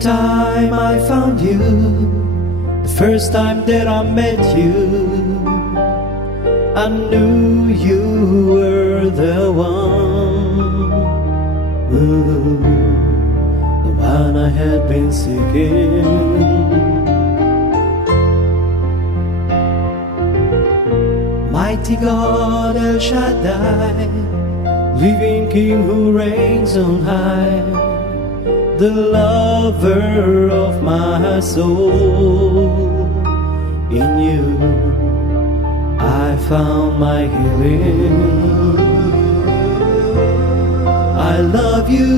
time I found you, the first time that I met you, I knew you were the one. Ooh, the one I had been seeking. Mighty God El Shaddai, living King who reigns on high, the lover of my soul. In you I found my healing. I love you,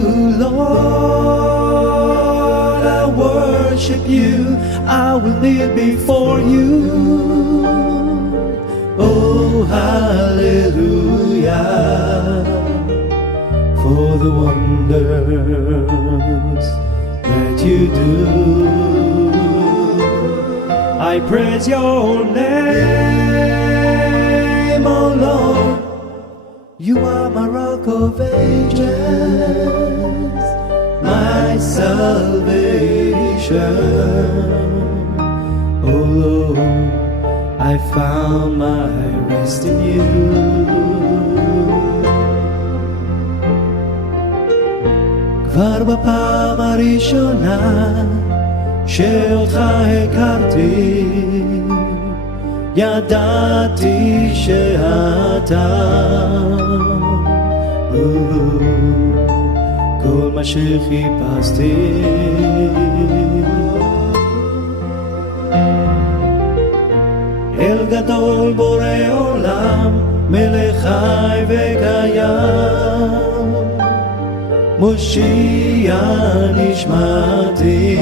Lord, I worship you, I will live before you. Oh, hallelujah, for the wonders that you do. I praise your name, oh Lord. You are my rock of ages, my salvation. Oh Lord, I found my rest in you. כבר בפעם הראשונה שאותך הכרתי, ידעתי שאתה כל מה שחיפשתי. אל גדול בורא עולם, מלך חי וקיים, מושיע נשמתי.